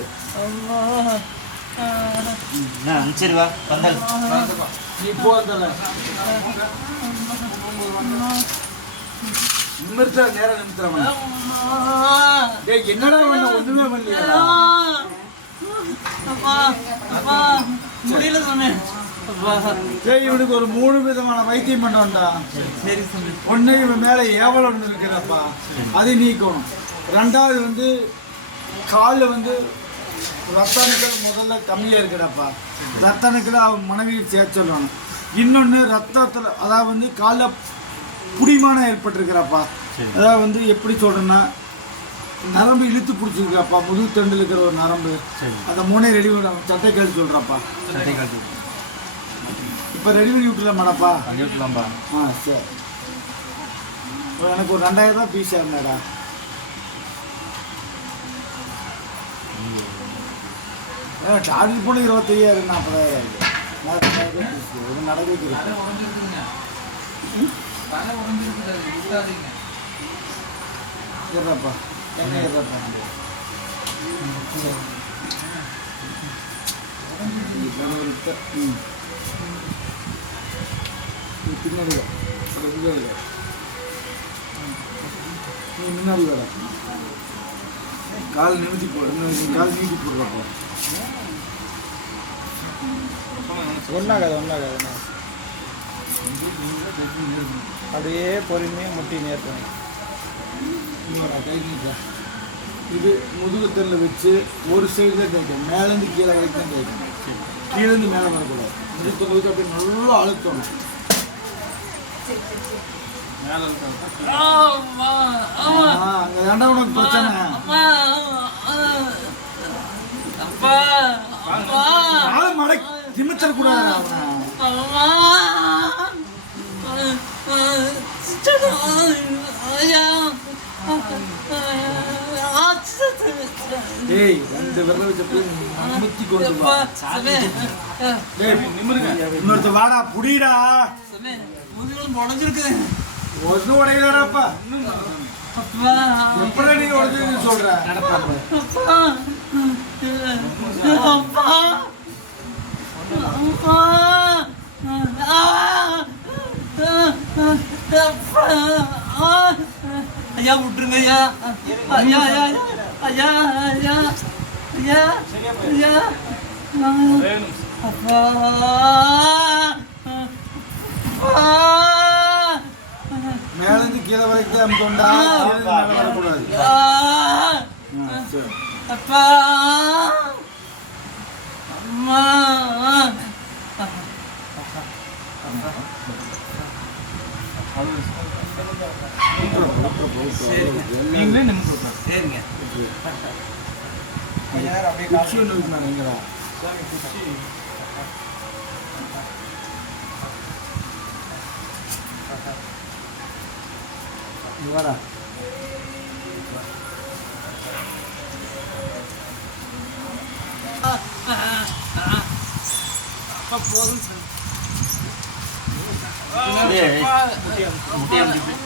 இருக்கு ம், சரி வா வந்தால் நீ போ அந்த நிமிர்த்த நேரம் நிமித்துறவன் டேய் என்னடா பண்ண ஒண்ணுமே பண்ணலையா முடியல சொன்னேன் டேய் இவனுக்கு ஒரு மூணு விதமான வைத்தியம் பண்ணோம்டா சரி ஒண்ணு இவன் மேல ஏவல் ஒன்று இருக்குதப்பா அதை நீக்கணும் ரெண்டாவது வந்து காலில் வந்து ரத்த அணுக்கள் முதல்ல கம்மியாக இருக்குடாப்பா ரத்த அணுக்களை அவன் மனைவியை சேர்த்து சொல்லணும். இன்னொன்று ரத்தத்தில் அதாவது வந்து காலில் புடிமானம் ஏற்பட்டிருக்கிறாப்பா. அதாவது வந்து எப்படி சொல்கிறேன்னா நரம்பு இழுத்து பிடிச்சிருக்காப்பா முதுகு தண்டில் இருக்கிற ஒரு நரம்பு. அந்த மூணே ரெடி பண்ண சட்டை கழிச்சு சொல்கிறாப்பா இப்போ ரெடி பண்ணி விட்டுலாமாடாப்பா விட்டுலாம்பா ஆ சரி. எனக்கு ஒரு ரெண்டாயிரம் ரூபாய் பீஸ் இருந்தாடா டார்கெட் போன இருபத்தையாயிரம் நாற்பதாயிரம். ஒரு நடக்க வைக்கிறேன் இருப்பா என்ன இருப்பா பின்னாடி பின்னாடி முன்னாடி வர கால் நிமித்தி போடு. நீ கால் நீட்டி போடுறப்போ ஒன்றாகாது ஒன்றாகாது ஒன்றா அப்படியே பொறுமையாக முட்டி நேர்த்தணும் இது முதுகுத்தல்ல வச்சு ஒரு சைடு தான் தேய்க்கணும் மேலேருந்து கீழே வரைக்கும் தான் தேய்க்கணும் கீழேருந்து மேலே வரக்கூடாது. முதுகுத்தல் வச்சு அப்படியே நல்லா அழுத்தணும். ஆமா ஆமா உனக்கு பிரச்சனை அப்பா மடை திமித்தல் கூடாது அம்மா டேய் ரெண்டு விரல வச்ச போய் கொண்டு வா இன்னொருத்த வாடா புடிடா முதுகுல உடஞ்சிருக்கு ஒன்று உடையலடாப்பா எப்படி நீ சொல்ற? ஐயா விட்டுருங்க ஐயா. ஐயா ஐயா ஐயா ஐயா ஐயா ஐயா. அப்பா அப்பா. இருந்து கீழே வரைக்கும் அமுத்தோண்டா கீழே இருந்து மேல வரக்கூடாது. அப்பா. அம்மா. நீங்களே நிமிஷம் சரிங்க. அப்படியே juara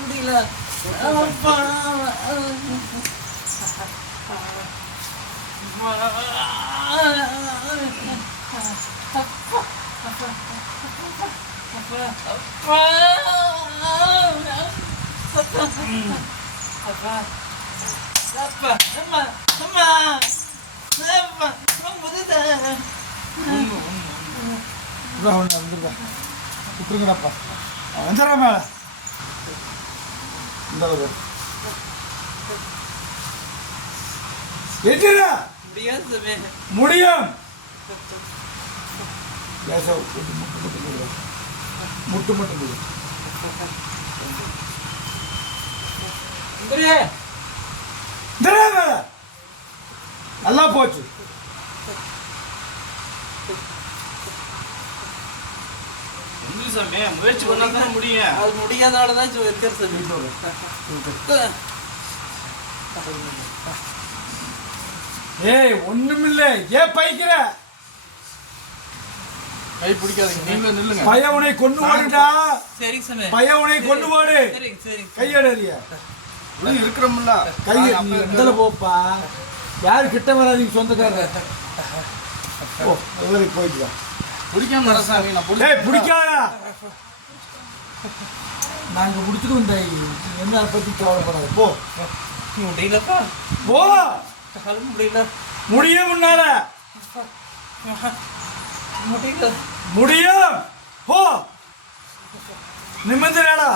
Alhamdulillah. Alhamdulillah. விட்டுருங்கடாப்பா வந்துடுறா மேலே இந்த அளவு எட்டுடா முடியும் லேசா முட்டு மட்டும் முட்டு மட்டும் நல்லா போச்சு. முயற்சி பண்ணா தானே முடியும். அது முடியாதால தான் இருக்கிற சாமி. ஏய் ஒண்ணுமில்ல. ஏன் பைக்கிற? கை பிடிக்காதீங்க நீங்களே நில்லுங்க. பையன் உன்னை கொண்டு ஓடுடா சரிங்க சாமி. பையன் உன்னை கொண்டு ஓடு. சரிங்க சரிங்க. கையடறிய. இருக்கிறோம்ல. கை நீ எந்தல போப்பா. யாரு கிட்ட வராதீங்க சொந்தக்காரர். ஓ போயிட்டு வா. பிடிக்காம நட சாமி நான் பிடி டேய் பிடிக்காதா நாங்க முடிச்சுட்டு இந்த என்ன அதை பத்தி கவலைப்படாது. போ. முடியலப்பா. போ. முடியல. முடிய முன்னால. முடியல. முடியும் போ. நிமிர்ந்து நடா